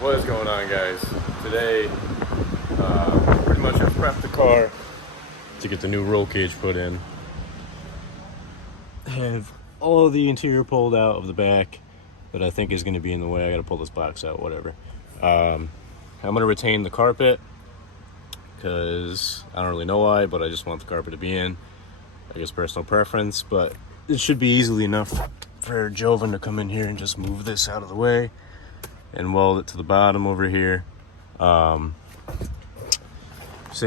What is going on, guys? Today, pretty much I prepped the car to get the new roll cage put in. Have all the interior pulled out of the back that I think is going to be in the way. I got to pull this box out, whatever. I'm going to retain the carpet because I don't really know why, but I just want the carpet to be in. I guess personal preference, but it should be easily enough for Joven to come in here and just move this out of the way and weld it to the bottom over here. Same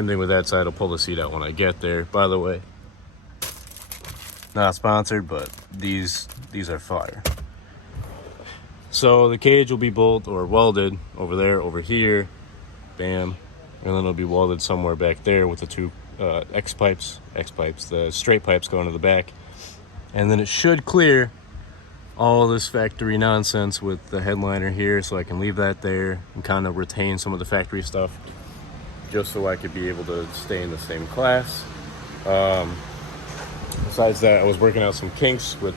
thing with that side. I'll pull the seat out when I get there. By the way, not sponsored, but these are fire. So the cage will be bolted or welded over there, over here, bam, and then it'll be welded somewhere back there with the two X pipes, the straight pipes going to the back, and then it should clear all this factory nonsense with the headliner here, so I can leave that there and kind of retain some of the factory stuff just so I could be able to stay in the same class. Besides that, I was working out some kinks with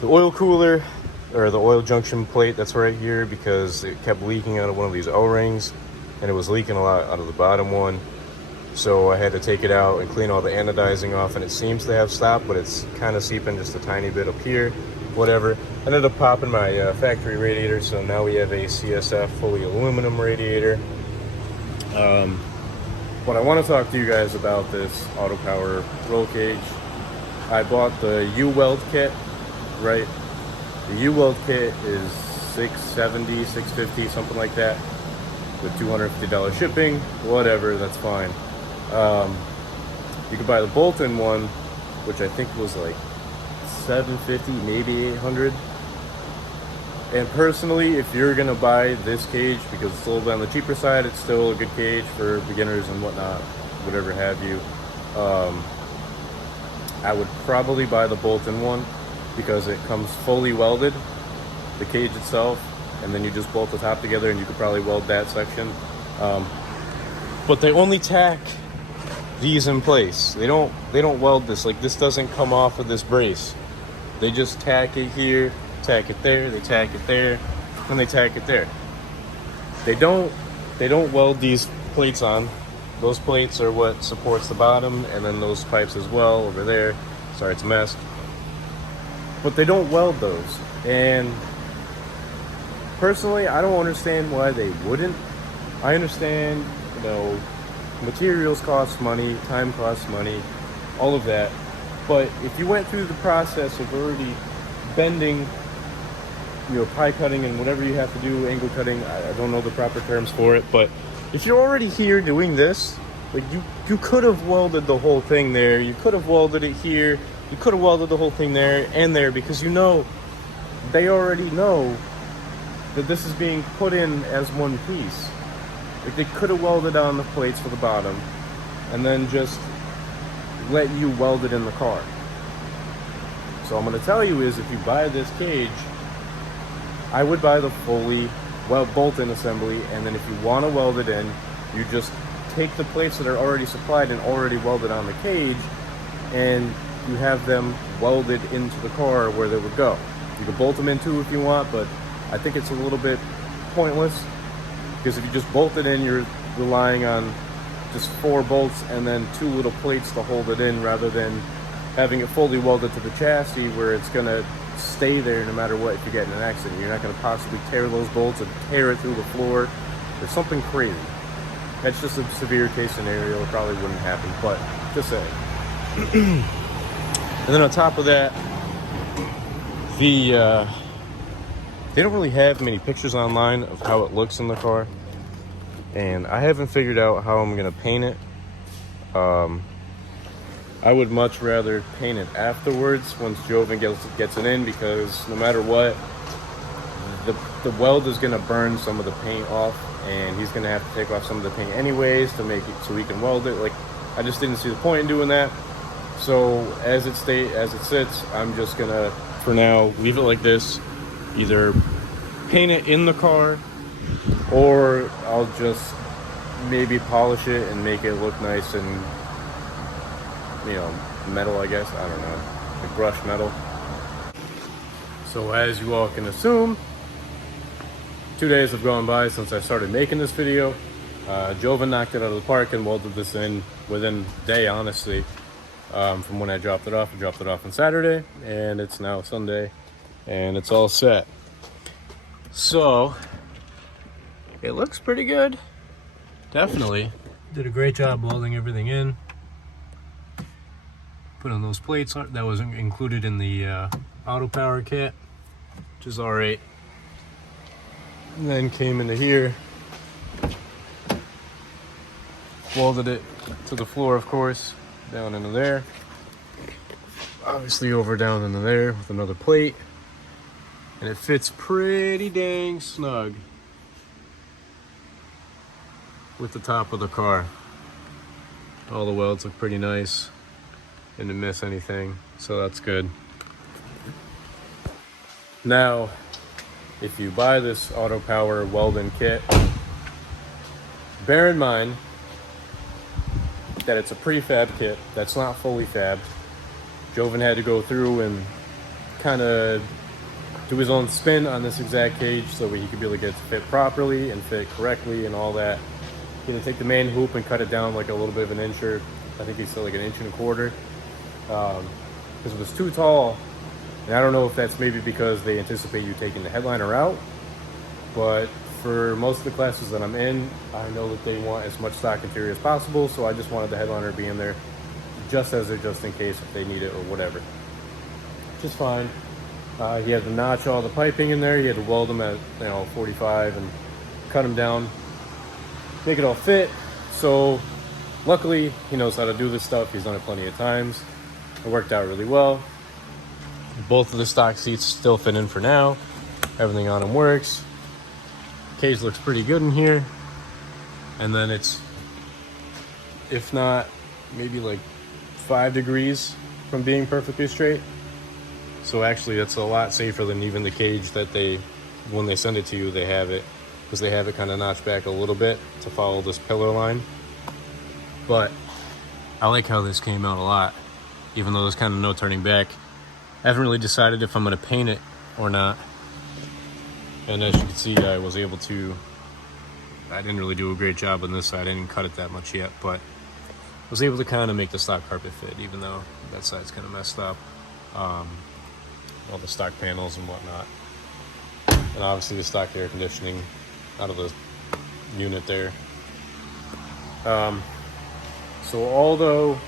the oil cooler, or the oil junction plate that's right here, because it kept leaking out of one of these O-rings, and it was leaking a lot out of the bottom one. So I had to take it out and clean all the anodizing off, and it seems to have stopped, but it's kind of seeping just a tiny bit up here. Whatever. I ended up popping my factory radiator, so now we have a CSF fully aluminum radiator. But I want to talk to you guys about this AutoPower roll cage. I bought the U-weld kit, right? The U-weld kit is $670, $650, something like that, with $250 shipping. Whatever, that's fine. You could buy the bolt-in one, which I think was like $750, maybe $800. And personally, if you're gonna buy this cage, because it's a little bit on the cheaper side, it's still a good cage for beginners and whatnot, whatever have you. I would probably buy the bolt-in one because it comes fully welded, the cage itself, and then you just bolt the top together, and you could probably weld that section. But they only tack these in place. They don't weld this. Like, this doesn't come off of this brace. They just tack it here, tack it there, they tack it there, and they tack it there. They don't weld these plates on. Those plates are what supports the bottom, and then those pipes as well over there. Sorry, it's a mess. But they don't weld those. And personally, I don't understand why they wouldn't. I understand, materials cost money, time costs money, all of that. But if you went through the process of already bending, pie cutting and whatever you have to do, angle cutting, I don't know the proper terms for it, but if you're already here doing this, like, you could have welded the whole thing there, you could have welded it here, you could have welded the whole thing there and there, because they already know that this is being put in as one piece. Like, they could have welded on the plates for the bottom and then just let you weld it in the car. So I'm going to tell you is, if you buy this cage, I would buy the fully bolt-in assembly, and then if you want to weld it in, you just take the plates that are already supplied and already welded on the cage, and you have them welded into the car where they would go. You can bolt them in too if you want, but I think it's a little bit pointless, because if you just bolt it in, you're relying on just 4 bolts and then 2 little plates to hold it in, rather than having it fully welded to the chassis where it's going to stay there no matter what. If you get in an accident, you're not going to possibly tear those bolts and tear it through the floor. There's something crazy. That's just a severe case scenario. It probably wouldn't happen, but just saying. And then on top of that, they don't really have many pictures online of how it looks in the car, and I haven't figured out how I'm gonna paint it. I would much rather paint it afterwards once Joven gets it in, because no matter what, the weld is gonna burn some of the paint off, and he's gonna have to take off some of the paint anyways to make it so he can weld it. Like, I just didn't see the point in doing that. So as it sits, I'm just gonna, for now, leave it like this. Either paint it in the car, or I'll just maybe polish it and make it look nice and, metal, I guess. I don't know, like brushed metal. So as you all can assume, 2 days have gone by since I started making this video. Joven knocked it out of the park and welded this in within a day, honestly, from when I dropped it off. I dropped it off on Saturday, and it's now Sunday, and it's all set. So, it looks pretty good. Definitely. Did a great job welding everything in. Put on those plates that was included in the AutoPower kit, which is alright. And then came into here, welded it to the floor, of course, down into there. Obviously over down into there with another plate. And it fits pretty dang snug with the top of the car. All the welds look pretty nice. Didn't miss anything, so that's good. Now, if you buy this AutoPower welding kit, bear in mind that it's a prefab kit that's not fully fabbed. Joven had to go through and kind of do his own spin on this exact cage so he could be able to get it to fit properly and fit correctly and all that. He had to take the main hoop and cut it down like a little bit of an inch, or I think he said like 1.25 inches, because it was too tall. And I don't know if that's maybe because they anticipate you taking the headliner out, but for most of the classes that I'm in, I know that they want as much stock interior as possible, so I just wanted the headliner to be in there just in case if they need it or whatever. Which is fine. He had to notch all the piping in there. He had to weld them at 45 and cut them down, make it all fit. So luckily he knows how to do this stuff. He's done it plenty of times. It worked out really well. Both of the stock seats still fit in for now. Everything on them works. Cage looks pretty good in here. And then it's, if not, maybe like 5 degrees from being perfectly straight. So actually that's a lot safer than even the cage that when they send it to you, they have it, because they have it kind of notched back a little bit to follow this pillar line. But I like how this came out a lot, even though there's kind of no turning back. I haven't really decided if I'm going to paint it or not. And as you can see, I didn't really do a great job on this side. I didn't cut it that much yet, but I was able to kind of make the stock carpet fit, even though that side's kind of messed up. All the stock panels and whatnot. And obviously the stock air conditioning out of the unit there. So although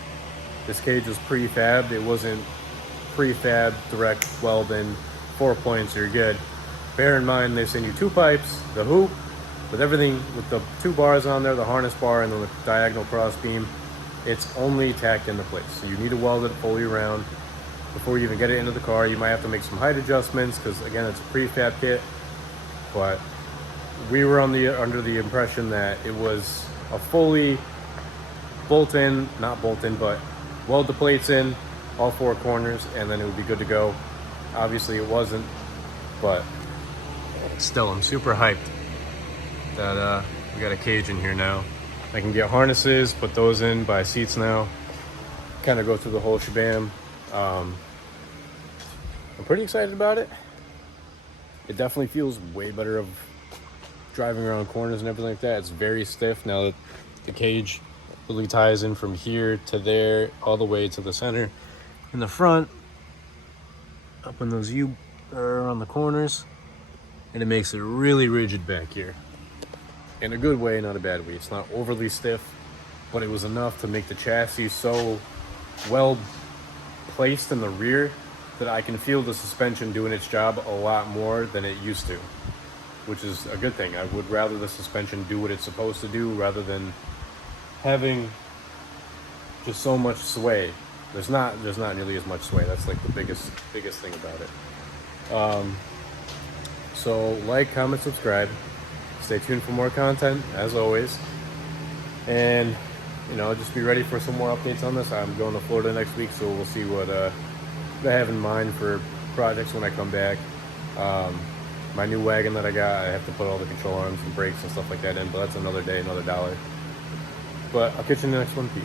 this cage was prefabbed, it wasn't prefab direct weld in 4 points, you're good. Bear in mind they send you 2 pipes, the hoop with everything, with the 2 bars on there, the harness bar and then the diagonal cross beam. It's only tacked into place, so you need to weld it fully around before you even get it into the car. You might have to make some height adjustments because again it's a prefab kit, but we were under the impression that it was a fully but weld the plates in all 4 corners and then it would be good to go. Obviously it wasn't, but still I'm super hyped that we got a cage in here now. I can get harnesses, put those in, buy seats now, kind of go through the whole shebang. I'm pretty excited about it. It definitely feels way better of driving around corners and everything like that. It's very stiff now that the cage really ties in from here to there, all the way to the center in the front, up in those on the corners, and it makes it really rigid back here. In a good way, not a bad way. It's not overly stiff, but it was enough to make the chassis so well placed in the rear that I can feel the suspension doing its job a lot more than it used to, which is a good thing. I would rather the suspension do what it's supposed to do rather than having just so much sway. There's not nearly as much sway. That's like the biggest thing about it. So like, comment, subscribe. Stay tuned for more content, as always. And, just be ready for some more updates on this. I'm going to Florida next week, so we'll see what I have in mind for projects when I come back. My new wagon that I got, I have to put all the control arms and brakes and stuff like that in, but that's another day, another dollar. But I'll catch you in the next one. Peace.